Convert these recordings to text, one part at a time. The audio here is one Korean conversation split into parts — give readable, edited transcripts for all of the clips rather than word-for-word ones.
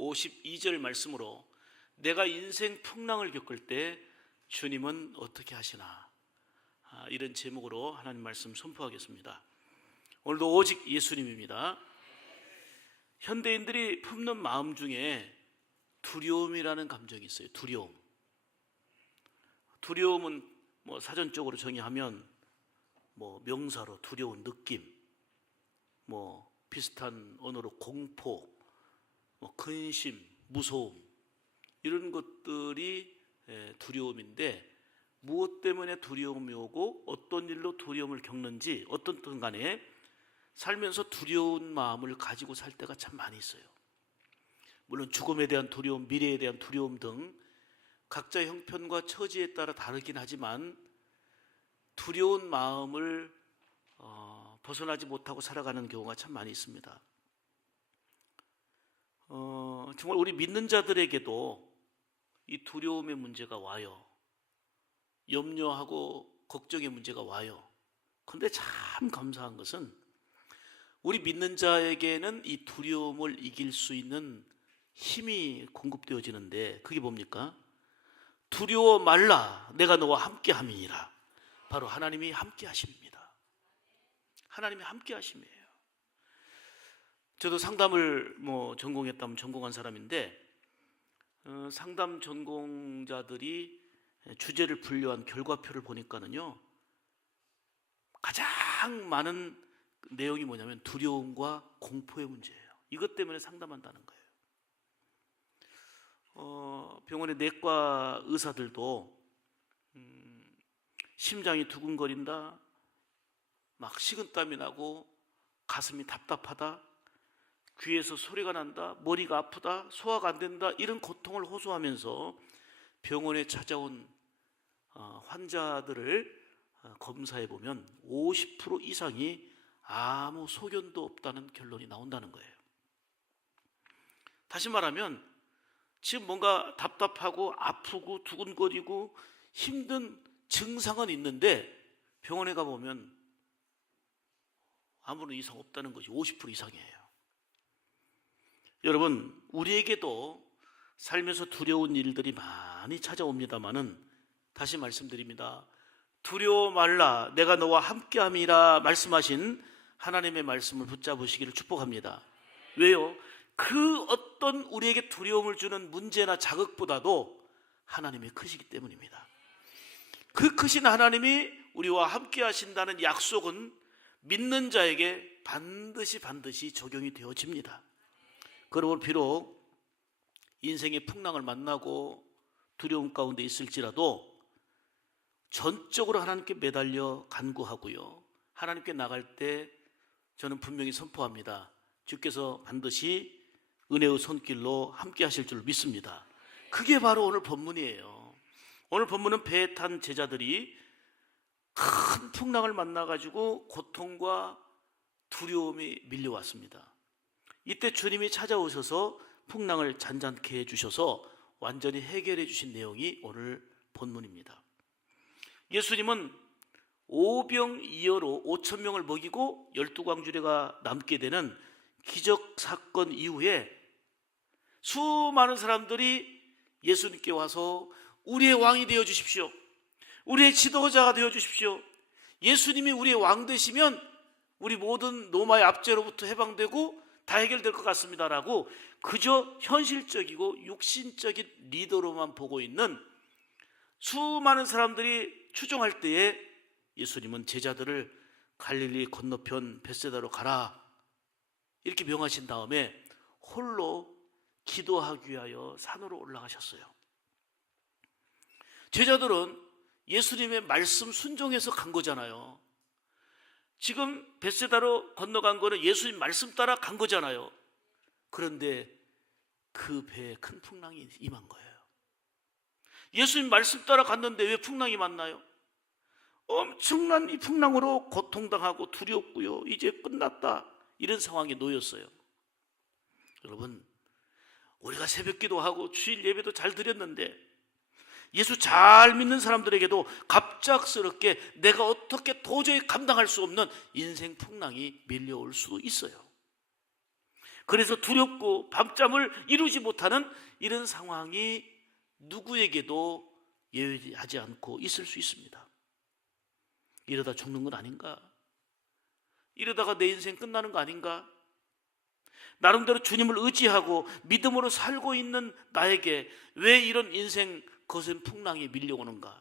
52절 말씀으로 내가 인생 풍랑을 겪을 때 주님은 어떻게 하시나, 이런 제목으로 하나님 말씀 선포하겠습니다. 오늘도 오직 예수님입니다. 현대인들이 품는 마음 중에 두려움이라는 감정이 있어요. 두려움은 사전적으로 정의하면 명사로 두려운 느낌, 비슷한 언어로 공포, 근심, 무서움, 이런 것들이 두려움인데, 무엇 때문에 두려움이 오고 어떤 일로 두려움을 겪는지 어떻든 간에 살면서 두려운 마음을 가지고 살 때가 참 많이 있어요. 물론 죽음에 대한 두려움, 미래에 대한 두려움 등 각자의 형편과 처지에 따라 다르긴 하지만 두려운 마음을 벗어나지 못하고 살아가는 경우가 참 많이 있습니다. 정말 우리 믿는 자들에게도 이 두려움의 문제가 와요. 염려하고 걱정의 문제가 와요. 그런데 참 감사한 것은 우리 믿는 자에게는 이 두려움을 이길 수 있는 힘이 공급되어지는데, 그게 뭡니까? 두려워 말라, 내가 너와 함께 함이니라. 바로 하나님이 함께 하십니다. 하나님이 함께 하심이에요. 저도 상담을 전공했다면 전공한 사람인데, 상담 전공자들이 주제를 분류한 결과표를 보니까는요, 가장 많은 내용이 뭐냐면 두려움과 공포의 문제예요. 이것 때문에 상담한다는 거예요. 병원의 내과 의사들도 심장이 두근거린다, 막 식은땀이 나고 가슴이 답답하다, 귀에서 소리가 난다, 머리가 아프다, 소화가 안 된다, 이런 고통을 호소하면서 병원에 찾아온 환자들을 검사해 보면 50% 이상이 아무 소견도 없다는 결론이 나온다는 거예요. 다시 말하면 지금 뭔가 답답하고 아프고 두근거리고 힘든 증상은 있는데 병원에 가보면 아무런 이상 없다는 것이 50% 이상이에요. 여러분, 우리에게도 살면서 두려운 일들이 많이 찾아옵니다마는 다시 말씀드립니다. 두려워 말라, 내가 너와 함께함이라 말씀하신 하나님의 말씀을 붙잡으시기를 축복합니다. 왜요? 그 어떤 우리에게 두려움을 주는 문제나 자극보다도 하나님이 크시기 때문입니다. 그 크신 하나님이 우리와 함께 하신다는 약속은 믿는 자에게 반드시 적용이 되어집니다. 그러므로 비록 인생의 풍랑을 만나고 두려움 가운데 있을지라도 전적으로 하나님께 매달려 간구하고요, 하나님께 나갈 때 저는 분명히 선포합니다. 주께서 반드시 은혜의 손길로 함께 하실 줄 믿습니다. 그게 바로 오늘 본문이에요. 오늘 본문은 배에 탄 제자들이 큰 풍랑을 만나가지고 고통과 두려움이 밀려왔습니다. 이때 주님이 찾아오셔서 풍랑을 잔잔케 해주셔서 완전히 해결해 주신 내용이 오늘 본문입니다. 예수님은 오병이어로 5,000명을 먹이고 12광주리가 남게 되는 기적 사건 이후에 수많은 사람들이 예수님께 와서 우리의 왕이 되어 주십시오, 우리의 지도자가 되어 주십시오, 예수님이 우리의 왕 되시면 우리 모든 노마의 압제로부터 해방되고 다 해결될 것 같습니다라고 그저 현실적이고 육신적인 리더로만 보고 있는 수많은 사람들이 추종할 때에 예수님은 제자들을 갈릴리 건너편 벳세다로 가라 이렇게 명하신 다음에 홀로 기도하기 위하여 산으로 올라가셨어요. 제자들은 예수님의 말씀 순종해서 간 거잖아요. 지금 벳세다로 건너간 거는 예수님 말씀 따라 간 거잖아요. 그런데 그 배에 큰 풍랑이 임한 거예요. 예수님 말씀 따라 갔는데 왜 풍랑이 만나요? 엄청난 이 풍랑으로 고통당하고 두렵고요, 이제 끝났다, 이런 상황에 놓였어요. 여러분, 우리가 새벽기도 하고 주일 예배도 잘 드렸는데 예수 잘 믿는 사람들에게도 갑작스럽게 내가 어떻게 도저히 감당할 수 없는 인생 풍랑이 밀려올 수도 있어요. 그래서 두렵고 밤잠을 이루지 못하는 이런 상황이 누구에게도 예외하지 않고 있을 수 있습니다. 이러다 죽는 건 아닌가? 이러다가 내 인생 끝나는 거 아닌가? 나름대로 주님을 의지하고 믿음으로 살고 있는 나에게 왜 이런 인생 거센 풍랑이 밀려오는가?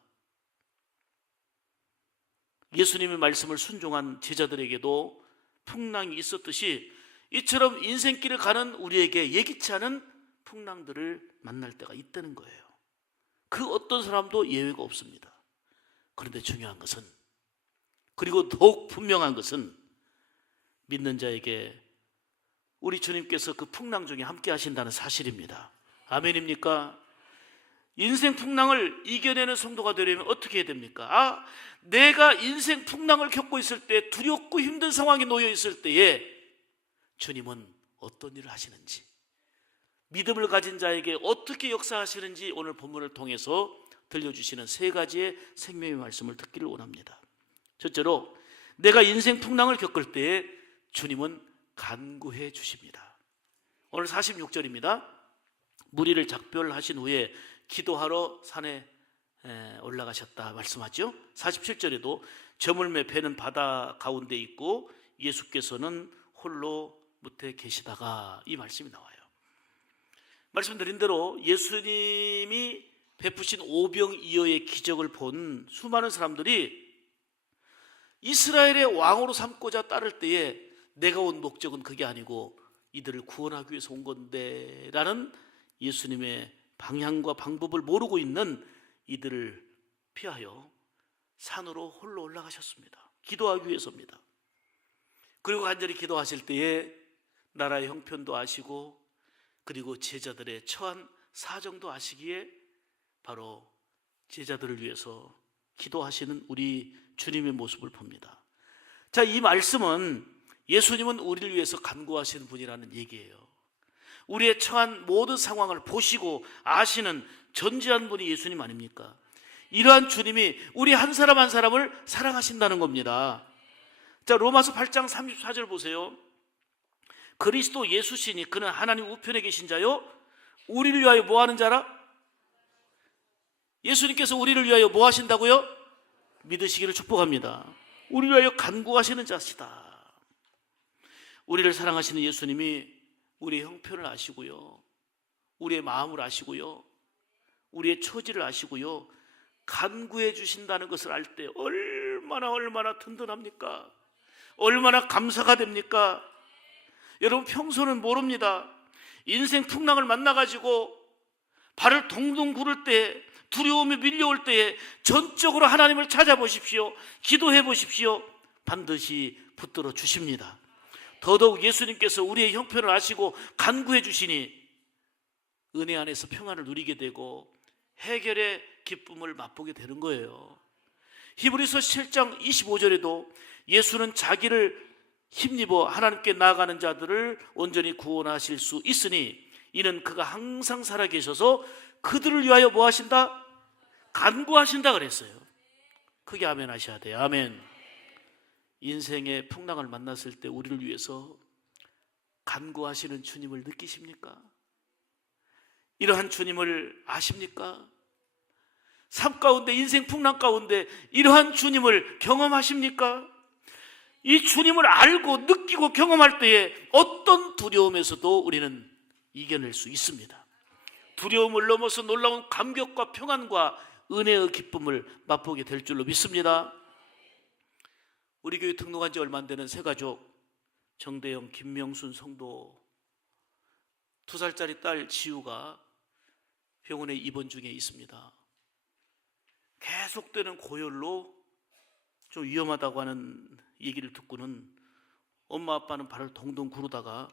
예수님의 말씀을 순종한 제자들에게도 풍랑이 있었듯이 이처럼 인생길을 가는 우리에게 예기치 않은 풍랑들을 만날 때가 있다는 거예요. 그 어떤 사람도 예외가 없습니다. 그런데 중요한 것은, 그리고 더욱 분명한 것은 믿는 자에게 우리 주님께서 그 풍랑 중에 함께 하신다는 사실입니다. 아멘입니까? 인생 풍랑을 이겨내는 성도가 되려면 어떻게 해야 됩니까? 내가 인생 풍랑을 겪고 있을 때, 두렵고 힘든 상황에 놓여 있을 때에 주님은 어떤 일을 하시는지, 믿음을 가진 자에게 어떻게 역사하시는지 오늘 본문을 통해서 들려주시는 세 가지의 생명의 말씀을 듣기를 원합니다. 첫째로, 내가 인생 풍랑을 겪을 때에 주님은 간구해 주십니다. 오늘 46절입니다. 무리를 작별하신 후에 기도하러 산에 올라가셨다 말씀하죠. 47절에도 저물매 배는 바다 가운데 있고 예수께서는 홀로 무태 계시다가 이 말씀이 나와요. 말씀드린 대로 예수님이 베푸신 오병이어의 기적을 본 수많은 사람들이 이스라엘의 왕으로 삼고자 따를 때에 내가 온 목적은 그게 아니고 이들을 구원하기 위해서 온 건데 라는 예수님의 방향과 방법을 모르고 있는 이들을 피하여 산으로 홀로 올라가셨습니다. 기도하기 위해서입니다. 그리고 간절히 기도하실 때에 나라의 형편도 아시고 그리고 제자들의 처한 사정도 아시기에 바로 제자들을 위해서 기도하시는 우리 주님의 모습을 봅니다. 자, 이 말씀은 예수님은 우리를 위해서 간구하시는 분이라는 얘기예요. 우리의 처한 모든 상황을 보시고 아시는 전지한 분이 예수님 아닙니까? 이러한 주님이 우리 한 사람 한 사람을 사랑하신다는 겁니다. 자, 로마서 8장 34절 보세요. 그리스도 예수시니 그는 하나님 우편에 계신 자요 우리를 위하여 뭐 하는 자라? 예수님께서 우리를 위하여 뭐 하신다고요? 믿으시기를 축복합니다. 우리를 위하여 간구하시는 자시다. 우리를 사랑하시는 예수님이 우리의 형편을 아시고요, 우리의 마음을 아시고요, 우리의 처지를 아시고요, 간구해 주신다는 것을 알 때 얼마나 든든합니까? 얼마나 감사가 됩니까? 여러분, 평소는 모릅니다. 인생 풍랑을 만나가지고 발을 동동 구를 때, 두려움이 밀려올 때에 전적으로 하나님을 찾아보십시오. 기도해 보십시오. 반드시 붙들어 주십니다. 더더욱 예수님께서 우리의 형편을 아시고 간구해 주시니 은혜 안에서 평안을 누리게 되고 해결의 기쁨을 맛보게 되는 거예요. 히브리서 7장 25절에도 예수는 자기를 힘입어 하나님께 나아가는 자들을 온전히 구원하실 수 있으니 이는 그가 항상 살아계셔서 그들을 위하여 뭐 하신다? 간구하신다 그랬어요. 크게 아멘 하셔야 돼요. 아멘. 인생의 풍랑을 만났을 때 우리를 위해서 간구하시는 주님을 느끼십니까? 이러한 주님을 아십니까? 삶 가운데, 인생 풍랑 가운데 이러한 주님을 경험하십니까? 이 주님을 알고 느끼고 경험할 때에 어떤 두려움에서도 우리는 이겨낼 수 있습니다. 두려움을 넘어서 놀라운 감격과 평안과 은혜의 기쁨을 맛보게 될 줄로 믿습니다. 우리 교회 등록한 지 얼마 안 되는 새가족 정대영, 김명순 성도 2살짜리 딸 지우가 병원에 입원 중에 있습니다. 계속되는 고열로 좀 위험하다고 하는 얘기를 듣고는 엄마 아빠는 발을 동동 구르다가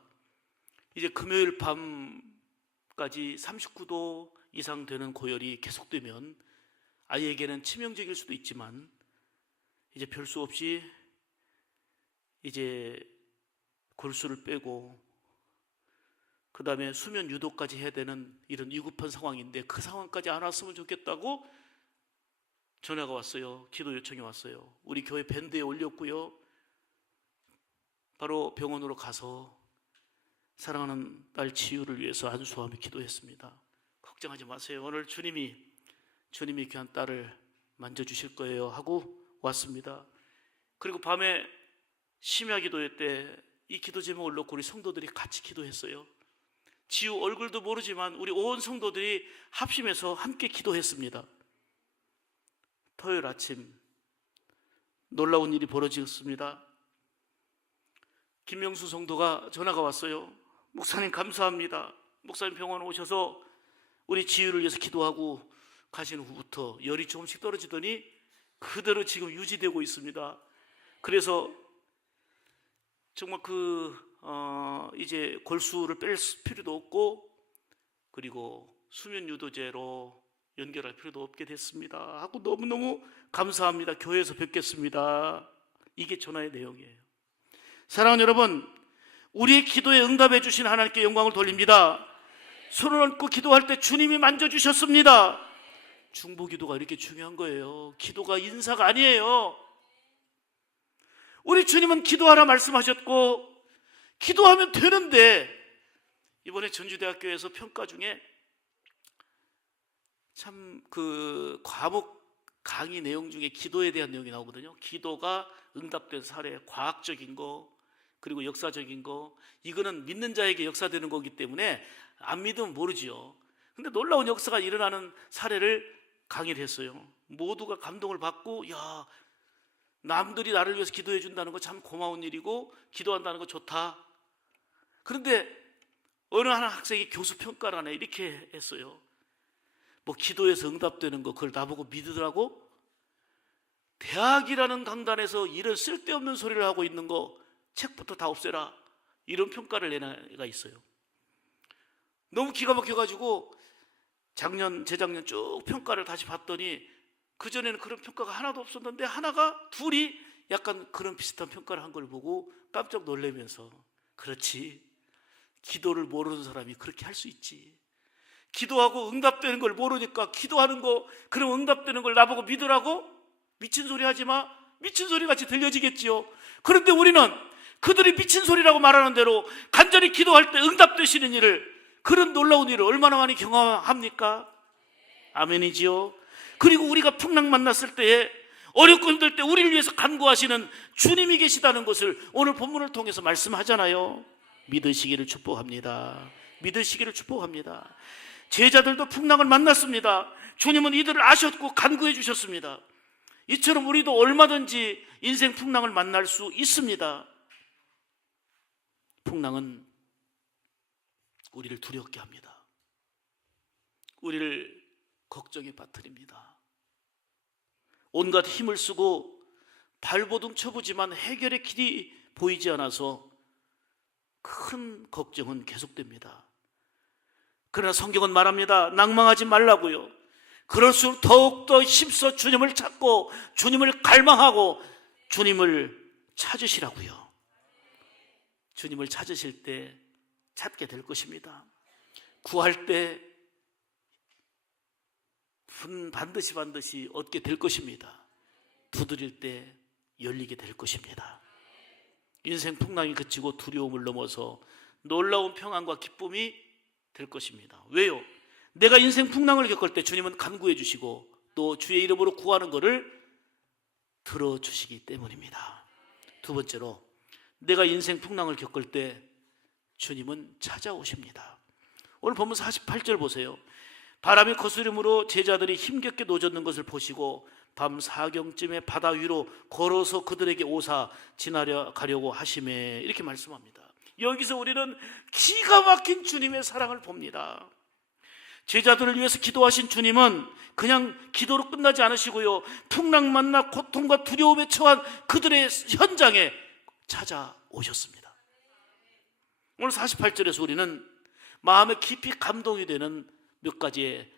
이제 금요일 밤까지 39도 이상 되는 고열이 계속되면 아이에게는 치명적일 수도 있지만 이제 별 수 없이 이제 골수를 빼고 그 다음에 수면 유도까지 해야 되는 이런 위급한 상황인데 그 상황까지 안 왔으면 좋겠다고 전화가 왔어요. 기도 요청이 왔어요. 우리 교회 밴드에 올렸고요. 바로 병원으로 가서 사랑하는 딸 지유를 위해서 안수하며 기도했습니다. 걱정하지 마세요. 오늘 주님이 귀한 딸을 만져주실 거예요 하고 왔습니다. 그리고 밤에 심야 기도회 때 이 기도 제목을 놓고 우리 성도들이 같이 기도했어요. 지우 얼굴도 모르지만 우리 온 성도들이 합심해서 함께 기도했습니다. 토요일 아침 놀라운 일이 벌어졌습니다. 김명수 성도가 전화가 왔어요. 목사님 감사합니다. 목사님 병원 오셔서 우리 지유를 위해서 기도하고 가신 후부터 열이 조금씩 떨어지더니 그대로 지금 유지되고 있습니다. 그래서 정말 이제 골수를 뺄 필요도 없고 그리고 수면 유도제로 연결할 필요도 없게 됐습니다 하고 너무너무 감사합니다. 교회에서 뵙겠습니다. 이게 전화의 내용이에요. 사랑하는 여러분, 우리의 기도에 응답해 주신 하나님께 영광을 돌립니다. 손을 얹고 기도할 때 주님이 만져주셨습니다. 중보기도가 이렇게 중요한 거예요. 기도가 인사가 아니에요. 우리 주님은 기도하라 말씀하셨고 기도하면 되는데, 이번에 전주대학교에서 평가 중에 참 그 과목 강의 내용 중에 기도에 대한 내용이 나오거든요. 기도가 응답된 사례, 과학적인 거 그리고 역사적인 거, 이거는 믿는 자에게 역사되는 거기 때문에 안 믿으면 모르지요. 근데 놀라운 역사가 일어나는 사례를 강의를 했어요. 모두가 감동을 받고, 야, 남들이 나를 위해서 기도해 준다는 거 참 고마운 일이고 기도한다는 거 좋다. 그런데 어느 한 학생이 교수 평가란에 이렇게 했어요. 뭐 기도해서 응답되는 거 그걸 나보고 믿으라고? 대학이라는 강단에서 이런 쓸데없는 소리를 하고 있는 거 책부터 다 없애라, 이런 평가를 낸 애가 있어요. 너무 기가 막혀가지고 재작년 쭉 평가를 다시 봤더니 그전에는 그런 평가가 하나도 없었는데 둘이 약간 그런 비슷한 평가를 한 걸 보고 깜짝 놀라면서, 그렇지, 기도를 모르는 사람이 그렇게 할 수 있지. 기도하고 응답되는 걸 모르니까 기도하는 거, 그럼 응답되는 걸 나보고 믿으라고? 미친 소리 하지 마. 미친 소리 같이 들려지겠지요. 그런데 우리는 그들이 미친 소리라고 말하는 대로 간절히 기도할 때 응답되시는 일을, 그런 놀라운 일을 얼마나 많이 경험합니까? 아멘이지요. 그리고 우리가 풍랑 만났을 때에, 어렵고 힘들 때 우리를 위해서 간구하시는 주님이 계시다는 것을 오늘 본문을 통해서 말씀하잖아요. 믿으시기를 축복합니다. 믿으시기를 축복합니다. 제자들도 풍랑을 만났습니다. 주님은 이들을 아셨고 간구해 주셨습니다. 이처럼 우리도 얼마든지 인생 풍랑을 만날 수 있습니다. 풍랑은 우리를 두렵게 합니다. 우리를 걱정에 빠뜨립니다. 온갖 힘을 쓰고 발버둥 쳐보지만 해결의 길이 보이지 않아서 큰 걱정은 계속됩니다. 그러나 성경은 말합니다. 낭망하지 말라고요. 그럴수록 더욱더 힘써 주님을 찾고 주님을 갈망하고 주님을 찾으시라고요. 주님을 찾으실 때 찾게 될 것입니다. 구할 때 반드시 얻게 될 것입니다. 두드릴 때 열리게 될 것입니다. 인생 풍랑이 그치고 두려움을 넘어서 놀라운 평안과 기쁨이 될 것입니다. 왜요? 내가 인생 풍랑을 겪을 때 주님은 간구해 주시고 또 주의 이름으로 구하는 것을 들어주시기 때문입니다. 두 번째로, 내가 인생 풍랑을 겪을 때 주님은 찾아오십니다. 오늘 본문 48절 보세요. 바람이 거스름으로 제자들이 힘겹게 노젓는 것을 보시고 밤 사경쯤에 바다 위로 걸어서 그들에게 오사 지나려 가려고 하시매, 이렇게 말씀합니다. 여기서 우리는 기가 막힌 주님의 사랑을 봅니다. 제자들을 위해서 기도하신 주님은 그냥 기도로 끝나지 않으시고요, 풍랑 만나 고통과 두려움에 처한 그들의 현장에 찾아오셨습니다. 오늘 48절에서 우리는 마음에 깊이 감동이 되는 몇 가지의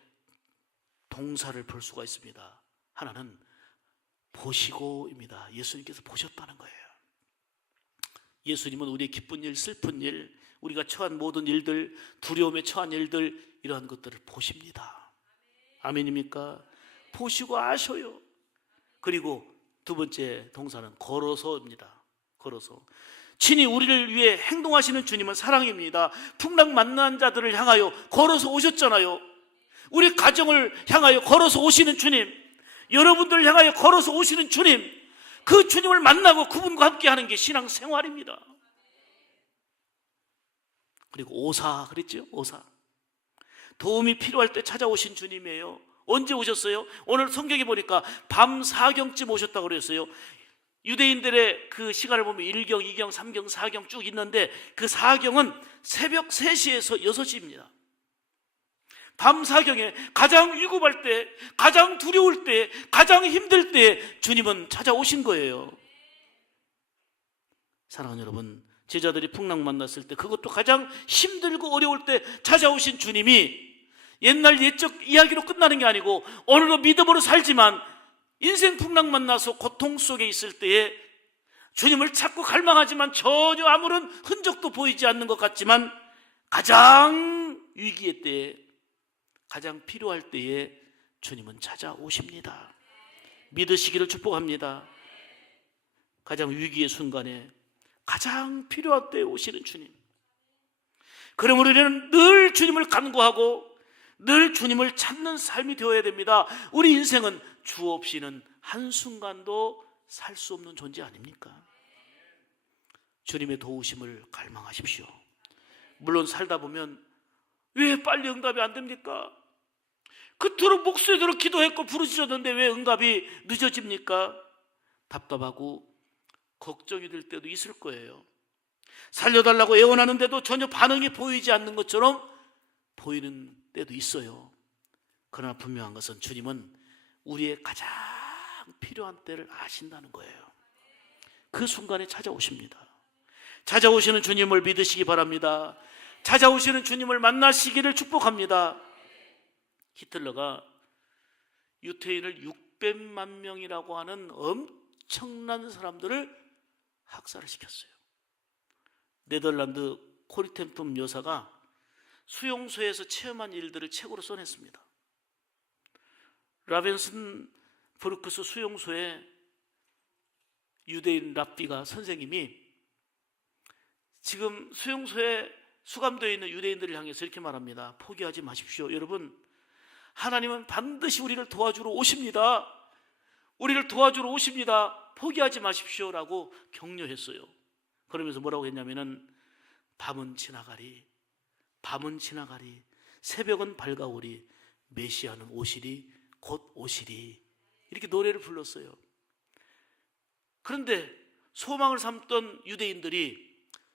동사를 볼 수가 있습니다. 하나는 보시고입니다. 예수님께서 보셨다는 거예요. 예수님은 우리의 기쁜 일, 슬픈 일, 우리가 처한 모든 일들, 두려움에 처한 일들, 이러한 것들을 보십니다. 아멘입니까? 보시고 아셔요. 그리고 두 번째 동사는 걸어서입니다. 걸어서. 친히 우리를 위해 행동하시는 주님은 사랑입니다. 풍랑 만난 자들을 향하여 걸어서 오셨잖아요. 우리 가정을 향하여 걸어서 오시는 주님, 여러분들을 향하여 걸어서 오시는 주님, 그 주님을 만나고 그분과 함께하는 게 신앙생활입니다. 그리고 오사 그랬죠? 오사. 도움이 필요할 때 찾아오신 주님이에요. 언제 오셨어요? 오늘 성경에 보니까 밤 4경쯤 오셨다고 그랬어요. 유대인들의 그 시간을 보면 1경, 2경, 3경, 4경 쭉 있는데 그 4경은 새벽 3시에서 6시입니다. 밤 4경에 가장 위급할 때, 가장 두려울 때, 가장 힘들 때 주님은 찾아오신 거예요. 사랑하는 여러분, 제자들이 풍랑 만났을 때, 그것도 가장 힘들고 어려울 때 찾아오신 주님이 옛날 옛적 이야기로 끝나는 게 아니고 오늘도 믿음으로 살지만 인생 풍랑 만나서 고통 속에 있을 때에 주님을 찾고 갈망하지만 전혀 아무런 흔적도 보이지 않는 것 같지만 가장 위기의 때에, 가장 필요할 때에 주님은 찾아오십니다. 믿으시기를 축복합니다. 가장 위기의 순간에, 가장 필요할 때에 오시는 주님. 그러므로 우리는 늘 주님을 간구하고 늘 주님을 찾는 삶이 되어야 됩니다. 우리 인생은 주 없이는 한순간도 살 수 없는 존재 아닙니까? 주님의 도우심을 갈망하십시오. 물론 살다 보면 왜 빨리 응답이 안 됩니까? 그토록 목소리 들어 기도했고 부르짖었는데 왜 응답이 늦어집니까? 답답하고 걱정이 될 때도 있을 거예요. 살려달라고 애원하는데도 전혀 반응이 보이지 않는 것처럼 보이는 때도 있어요. 그러나 분명한 것은 주님은 우리의 가장 필요한 때를 아신다는 거예요. 그 순간에 찾아오십니다. 찾아오시는 주님을 믿으시기 바랍니다. 찾아오시는 주님을 만나시기를 축복합니다. 히틀러가 유태인을 600만 명이라고 하는 엄청난 사람들을 학살을 시켰어요. 네덜란드 코리템품 여사가 수용소에서 체험한 일들을 책으로 써냈습니다. 라벤스부르크스 수용소에 유대인 랍비가 선생님이 지금 수용소에 수감되어 있는 유대인들을 향해서 이렇게 말합니다. 포기하지 마십시오. 여러분, 하나님은 반드시 우리를 도와주러 오십니다. 우리를 도와주러 오십니다. 포기하지 마십시오라고 격려했어요. 그러면서 뭐라고 했냐면은 밤은 지나가리, 밤은 지나가리, 새벽은 밝아오리, 메시아는 오시리, 곧 오시리, 이렇게 노래를 불렀어요. 그런데 소망을 삼던 유대인들이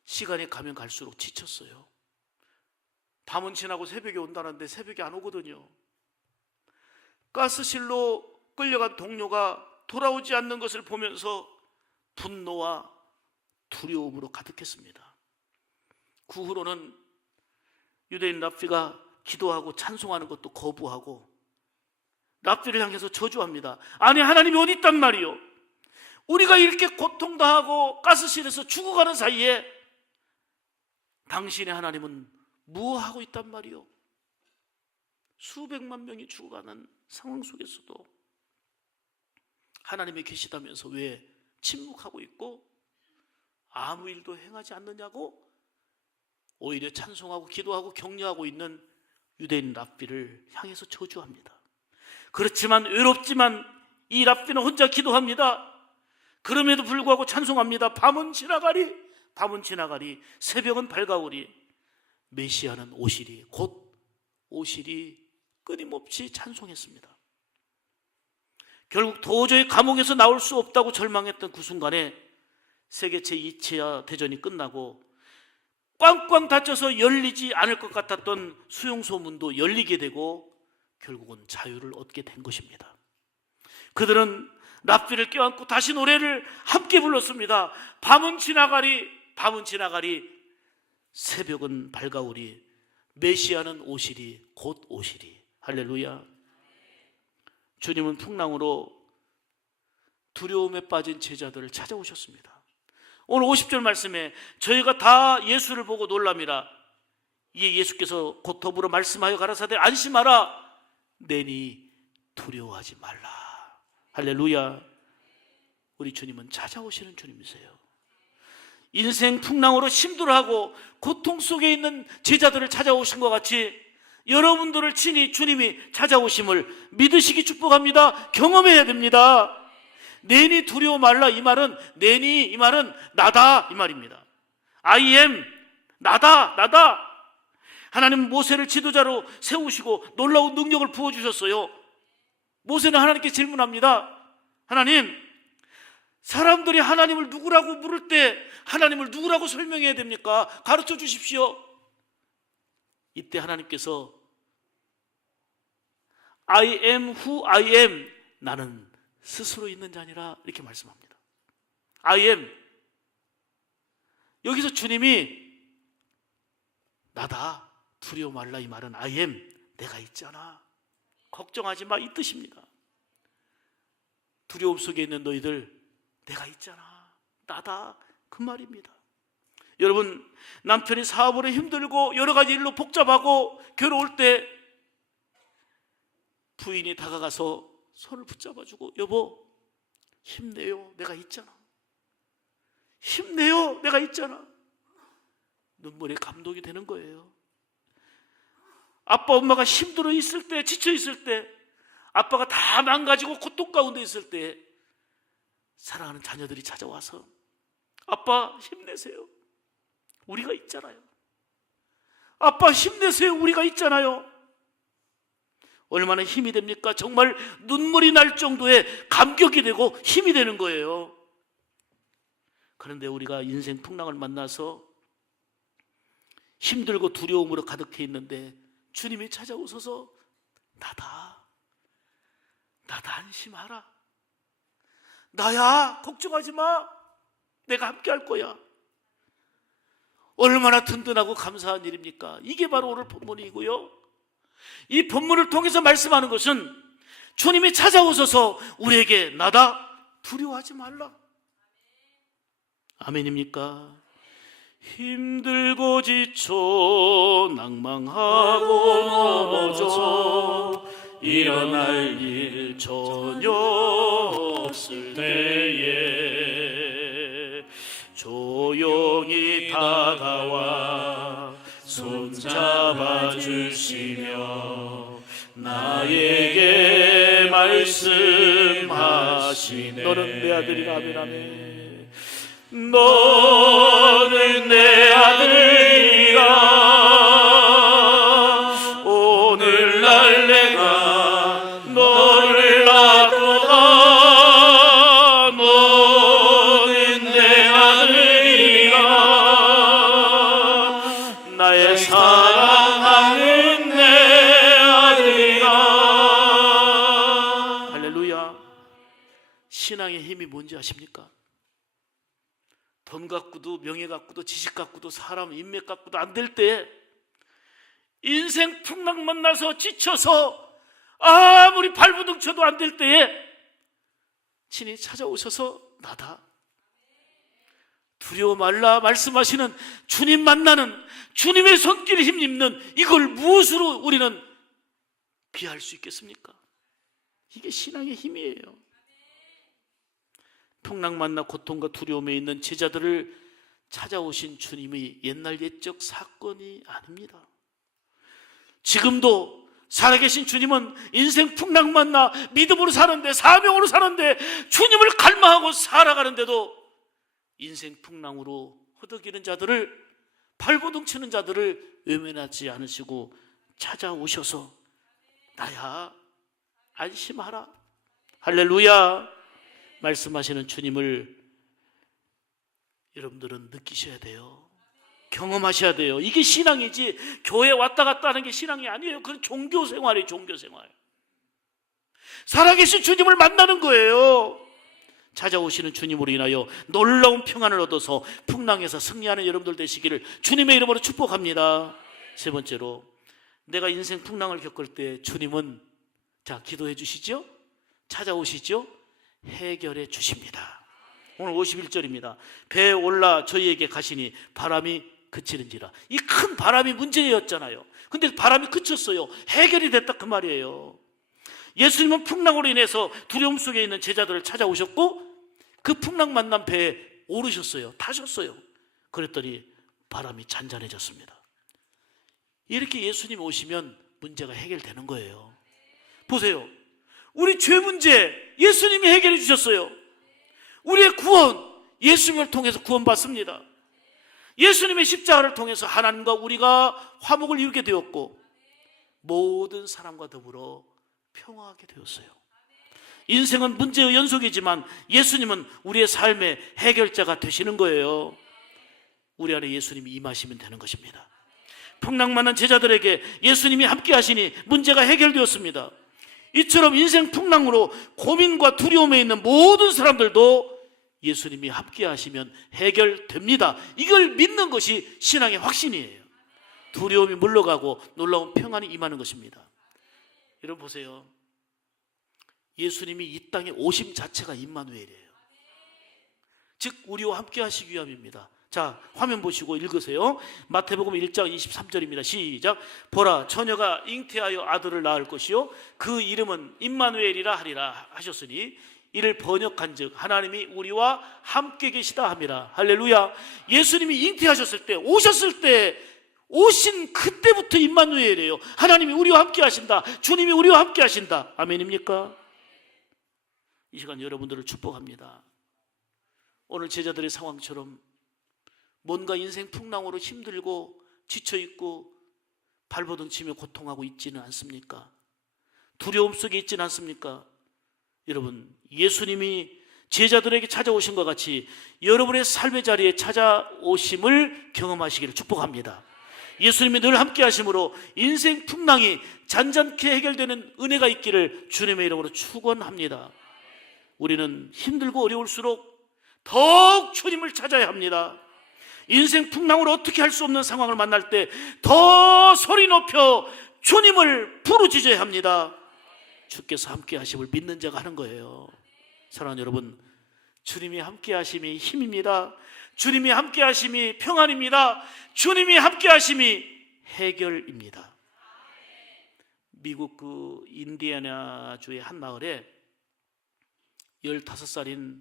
시간이 가면 갈수록 지쳤어요. 밤은 지나고 새벽이 온다는데 새벽이 안 오거든요. 가스실로 끌려간 동료가 돌아오지 않는 것을 보면서 분노와 두려움으로 가득했습니다. 그 후로는 유대인 랍비가 기도하고 찬송하는 것도 거부하고 랍비를 향해서 저주합니다. 아니, 하나님이 어디 있단 말이요? 우리가 이렇게 고통당하고 가스실에서 죽어가는 사이에 당신의 하나님은 무엇하고 있단 말이요? 수백만 명이 죽어가는 상황 속에서도 하나님이 계시다면서 왜 침묵하고 있고 아무 일도 행하지 않느냐고 오히려 찬송하고 기도하고 격려하고 있는 유대인 랍비를 향해서 저주합니다. 그렇지만 외롭지만 이 랍비는 혼자 기도합니다. 그럼에도 불구하고 찬송합니다. 밤은 지나가리, 밤은 지나가리, 새벽은 밝아오리, 메시아는 오시리, 곧 오시리, 끊임없이 찬송했습니다. 결국 도저히 감옥에서 나올 수 없다고 절망했던 그 순간에 세계 제2차 대전이 끝나고 꽝꽝 닫혀서 열리지 않을 것 같았던 수용소 문도 열리게 되고 결국은 자유를 얻게 된 것입니다. 그들은 랍비를 껴안고 다시 노래를 함께 불렀습니다. 밤은 지나가리, 밤은 지나가리, 새벽은 밝아오리, 메시아는 오시리, 곧 오시리. 할렐루야. 주님은 풍랑으로 두려움에 빠진 제자들을 찾아오셨습니다. 오늘 50절 말씀에 저희가 다 예수를 보고 놀랍니다. 이에 예수께서 곧 더불어 말씀하여 가라사대 안심하라, 내니 두려워하지 말라. 할렐루야. 우리 주님은 찾아오시는 주님이세요. 인생 풍랑으로 힘들어하고 고통 속에 있는 제자들을 찾아오신 것 같이 여러분들을 친히 주님이 찾아오심을 믿으시기 축복합니다. 경험해야 됩니다. 내니 두려워 말라, 이 말은 내니, 이 말은 나다, 이 말입니다. I am, 나다. 하나님 모세를 지도자로 세우시고 놀라운 능력을 부어주셨어요. 모세는 하나님께 질문합니다. 하나님, 사람들이 하나님을 누구라고 물을 때 하나님을 누구라고 설명해야 됩니까? 가르쳐 주십시오. 이때 하나님께서 I am who I am, 나는 스스로 있는 자니라, 이렇게 말씀합니다. I am. 여기서 주님이 나다, 두려워 말라, 이 말은 I am, 내가 있잖아, 걱정하지 마, 이 뜻입니다. 두려움 속에 있는 너희들 내가 있잖아, 나다, 그 말입니다. 여러분, 남편이 사업으로 힘들고 여러 가지 일로 복잡하고 괴로울 때 부인이 다가가서 손을 붙잡아주고 여보 힘내요, 내가 있잖아, 힘내요, 내가 있잖아, 눈물에 감동이 되는 거예요. 아빠 엄마가 힘들어 있을 때, 지쳐 있을 때, 아빠가 다 망가지고 고통 가운데 있을 때 사랑하는 자녀들이 찾아와서 아빠 힘내세요, 우리가 있잖아요, 아빠 힘내세요, 우리가 있잖아요. 얼마나 힘이 됩니까? 정말 눈물이 날 정도의 감격이 되고 힘이 되는 거예요. 그런데 우리가 인생 풍랑을 만나서 힘들고 두려움으로 가득해 있는데 주님이 찾아오셔서 나다 안심하라, 나야 걱정하지 마, 내가 함께 할 거야. 얼마나 든든하고 감사한 일입니까? 이게 바로 오늘 본문이고요. 이 본문을 통해서 말씀하는 것은 주님이 찾아오셔서 우리에게 나다, 두려워하지 말라. 아멘입니까? 힘들고 지쳐 낭망하고 넘어져 일어날 일 전혀 없을 때에 조용히 다가와 손잡아 주시며 나에게 말씀하시네. 너는 내 아들이라. 아멘, 아멘. 너는 내 아들이라. 오늘날 내가 너를 낳았도다. 너는 내 아들이라. 나의 사랑하는 내 아들이라. 할렐루야. 신앙의 힘이 뭔지 아십니까? 돈 갖고도, 명예 갖고도, 지식 갖고도, 사람 인맥 갖고도 안 될 때, 인생 풍랑 만나서 지쳐서 아무리 발부둥 쳐도 안 될 때에 친히 찾아오셔서 나다, 두려워 말라 말씀하시는 주님 만나는, 주님의 손길에 힘입는 이걸 무엇으로 우리는 비할 수 있겠습니까? 이게 신앙의 힘이에요. 풍랑 만나 고통과 두려움에 있는 제자들을 찾아오신 주님이 옛날 옛적 사건이 아닙니다. 지금도 살아계신 주님은 인생 풍랑 만나 믿음으로 사는데, 사명으로 사는데, 주님을 갈망하고 살아가는데도 인생 풍랑으로 허덕이는 자들을, 발버둥 치는 자들을 외면하지 않으시고 찾아오셔서 나야 안심하라, 할렐루야 말씀하시는 주님을 여러분들은 느끼셔야 돼요. 경험하셔야 돼요. 이게 신앙이지 교회 왔다 갔다 하는 게 신앙이 아니에요. 그건 종교생활이에요. 종교생활. 살아계신 주님을 만나는 거예요. 찾아오시는 주님으로 인하여 놀라운 평안을 얻어서 풍랑에서 승리하는 여러분들 되시기를 주님의 이름으로 축복합니다. 세 번째로, 내가 인생 풍랑을 겪을 때 주님은, 자, 기도해 주시죠. 찾아오시죠. 해결해 주십니다. 오늘 51절입니다. 배에 올라 저희에게 가시니 바람이 그치는지라. 이 큰 바람이 문제였잖아요. 근데 바람이 그쳤어요. 해결이 됐다, 그 말이에요. 예수님은 풍랑으로 인해서 두려움 속에 있는 제자들을 찾아오셨고 그 풍랑 만난 배에 오르셨어요. 타셨어요. 그랬더니 바람이 잔잔해졌습니다. 이렇게 예수님 오시면 문제가 해결되는 거예요. 보세요. 우리 죄 문제 예수님이 해결해 주셨어요. 우리의 구원 예수님을 통해서 구원받습니다. 예수님의 십자가를 통해서 하나님과 우리가 화목을 이루게 되었고 모든 사람과 더불어 평화하게 되었어요. 인생은 문제의 연속이지만 예수님은 우리의 삶의 해결자가 되시는 거예요. 우리 안에 예수님이 임하시면 되는 것입니다. 풍랑만한 제자들에게 예수님이 함께 하시니 문제가 해결되었습니다. 이처럼 인생 풍랑으로 고민과 두려움에 있는 모든 사람들도 예수님이 함께 하시면 해결됩니다. 이걸 믿는 것이 신앙의 확신이에요. 두려움이 물러가고 놀라운 평안이 임하는 것입니다. 여러분 보세요. 예수님이 이 땅에 오심 자체가 임마누엘이에요. 즉 우리와 함께 하시기 위함입니다. 자, 화면 보시고 읽으세요. 마태복음 1장 23절입니다. 시작. 보라, 처녀가 잉태하여 아들을 낳을 것이요 그 이름은 임마누엘이라 하리라 하셨으니 이를 번역한즉 하나님이 우리와 함께 계시다 함이라. 할렐루야. 예수님이 잉태하셨을 때, 오셨을 때, 오신 그때부터 임마누엘이에요. 하나님이 우리와 함께 하신다. 주님이 우리와 함께 하신다. 아멘입니까? 이 시간 여러분들을 축복합니다. 오늘 제자들의 상황처럼 뭔가 인생 풍랑으로 힘들고 지쳐있고 발버둥 치며 고통하고 있지는 않습니까? 두려움 속에 있지는 않습니까? 여러분, 예수님이 제자들에게 찾아오신 것 같이 여러분의 삶의 자리에 찾아오심을 경험하시기를 축복합니다. 예수님이 늘 함께 하심으로 인생 풍랑이 잔잔케 해결되는 은혜가 있기를 주님의 이름으로 축원합니다. 우리는 힘들고 어려울수록 더욱 주님을 찾아야 합니다. 인생 풍랑으로 어떻게 할 수 없는 상황을 만날 때 더 소리 높여 주님을 부르짖어야 합니다. 주께서 함께 하심을 믿는 자가 하는 거예요. 사랑하는 여러분, 주님이 함께 하심이 힘입니다. 주님이 함께 하심이 평안입니다. 주님이 함께 하심이 해결입니다. 미국 그 인디애나주의 한 마을에 15살인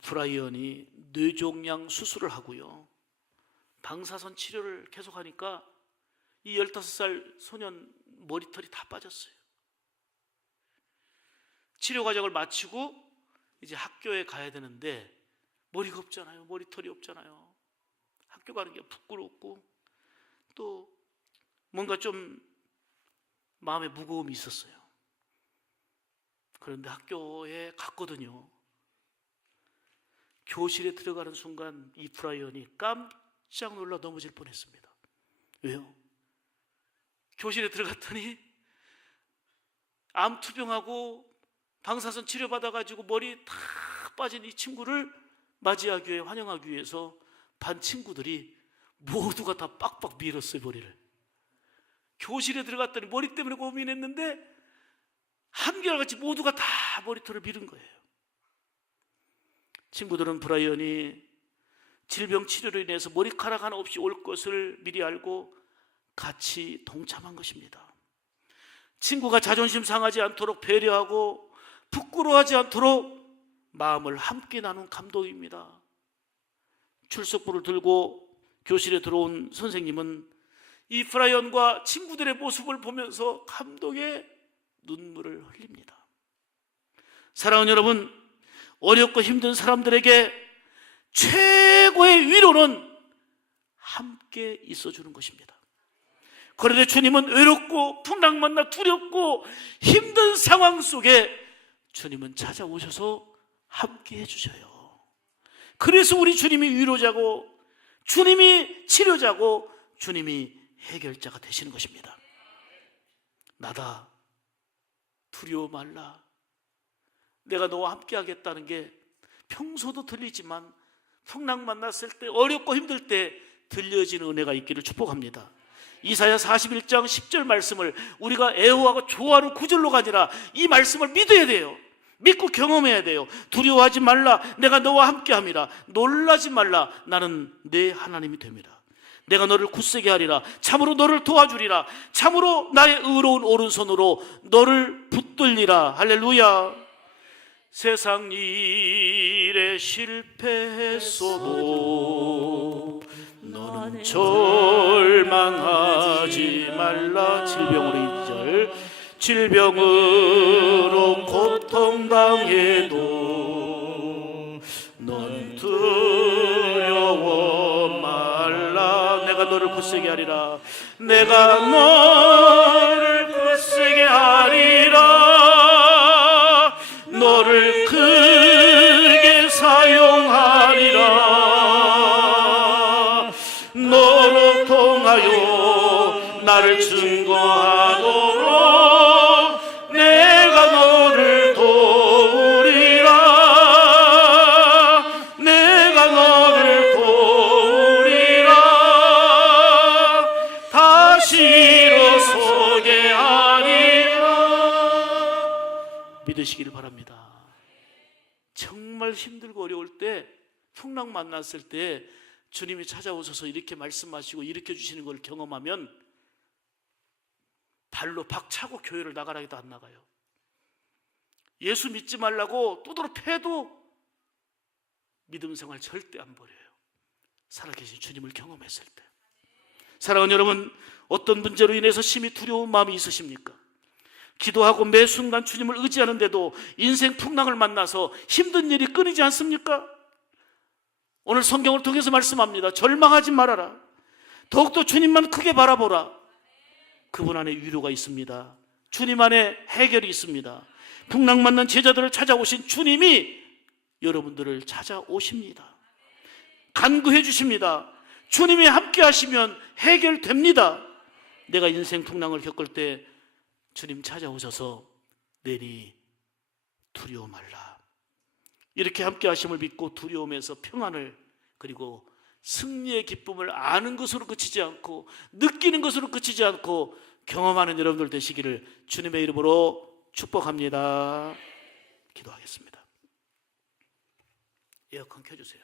브라이언이 뇌종양 수술을 하고요, 방사선 치료를 계속하니까 이 15살 소년 머리털이 다 빠졌어요. 치료 과정을 마치고 이제 학교에 가야 되는데 머리가 없잖아요. 머리털이 없잖아요. 학교 가는 게 부끄럽고 또 뭔가 좀 마음에 무거움이 있었어요. 그런데 학교에 갔거든요. 교실에 들어가는 순간 이 브라이언이 깜짝 놀라 넘어질 뻔했습니다. 왜요? 교실에 들어갔더니 암투병하고 방사선 치료받아가지고 머리 다 빠진 이 친구를 맞이하기 위해, 환영하기 위해서 반 친구들이 모두가 다 빡빡 밀었어요, 머리를. 교실에 들어갔더니 머리 때문에 고민했는데 한결같이 모두가 다 머리털을 밀은 거예요. 친구들은 브라이언이 질병 치료로 인해서 머리카락 하나 없이 올 것을 미리 알고 같이 동참한 것입니다. 친구가 자존심 상하지 않도록 배려하고 부끄러워하지 않도록 마음을 함께 나눈 감동입니다. 출석부를 들고 교실에 들어온 선생님은 이 브라이언과 친구들의 모습을 보면서 감동의 눈물을 흘립니다. 사랑하는 여러분, 어렵고 힘든 사람들에게 최고의 위로는 함께 있어주는 것입니다. 그런데 주님은 외롭고 풍랑 만나 두렵고 힘든 상황 속에 주님은 찾아오셔서 함께 해주셔요. 그래서 우리 주님이 위로자고, 주님이 치료자고, 주님이 해결자가 되시는 것입니다. 나다, 두려워 말라, 내가 너와 함께 하겠다는 게 평소도 들리지만 풍랑 만났을 때, 어렵고 힘들 때 들려지는 은혜가 있기를 축복합니다. 이사야 41장 10절 말씀을 우리가 애호하고 좋아하는 구절로가 아니라 이 말씀을 믿어야 돼요. 믿고 경험해야 돼요. 두려워하지 말라, 내가 너와 함께함이라. 놀라지 말라, 나는 내 하나님이 됩니다. 내가 너를 굳세게 하리라. 참으로 너를 도와주리라. 참으로 나의 의로운 오른손으로 너를 붙들리라. 할렐루야. 세상 일에 실패했어도 너는 절망하지 말라. 질병으로 2절, 질병으로 고통당해도 넌 두려워 말라. 내가 너를 굳세게 하리라. 내가 너를 굳세게 하리라. 너를 크게 사용하리라. 너로 통하여 나를 증거하도록 내가 너를 도우리라. 내가 너를 도우리라. 다시 일어서게 하리라. 믿으시기를 바랍니다. 정말 힘들고 어려울 때, 풍랑 만났을 때 주님이 찾아오셔서 이렇게 말씀하시고 일으켜 주시는 걸 경험하면 발로 박차고 교회를 나가라 해도 안 나가요. 예수 믿지 말라고 두드러 패도 믿음 생활 절대 안 버려요. 살아계신 주님을 경험했을 때. 사랑하는 여러분, 어떤 문제로 인해서 심히 두려운 마음이 있으십니까? 기도하고 매 순간 주님을 의지하는데도 인생 풍랑을 만나서 힘든 일이 끊이지 않습니까? 오늘 성경을 통해서 말씀합니다. 절망하지 말아라. 더욱더 주님만 크게 바라보라. 그분 안에 위로가 있습니다. 주님 안에 해결이 있습니다. 풍랑 만난 제자들을 찾아오신 주님이 여러분들을 찾아오십니다. 간구해 주십니다. 주님이 함께 하시면 해결됩니다. 내가 인생 풍랑을 겪을 때 주님 찾아오셔서 내니 두려워 말라. 이렇게 함께 하심을 믿고 두려움에서 평안을, 그리고 승리의 기쁨을 아는 것으로 그치지 않고 느끼는 것으로 그치지 않고 경험하는 여러분들 되시기를 주님의 이름으로 축복합니다. 기도하겠습니다. 에어컨 켜주세요.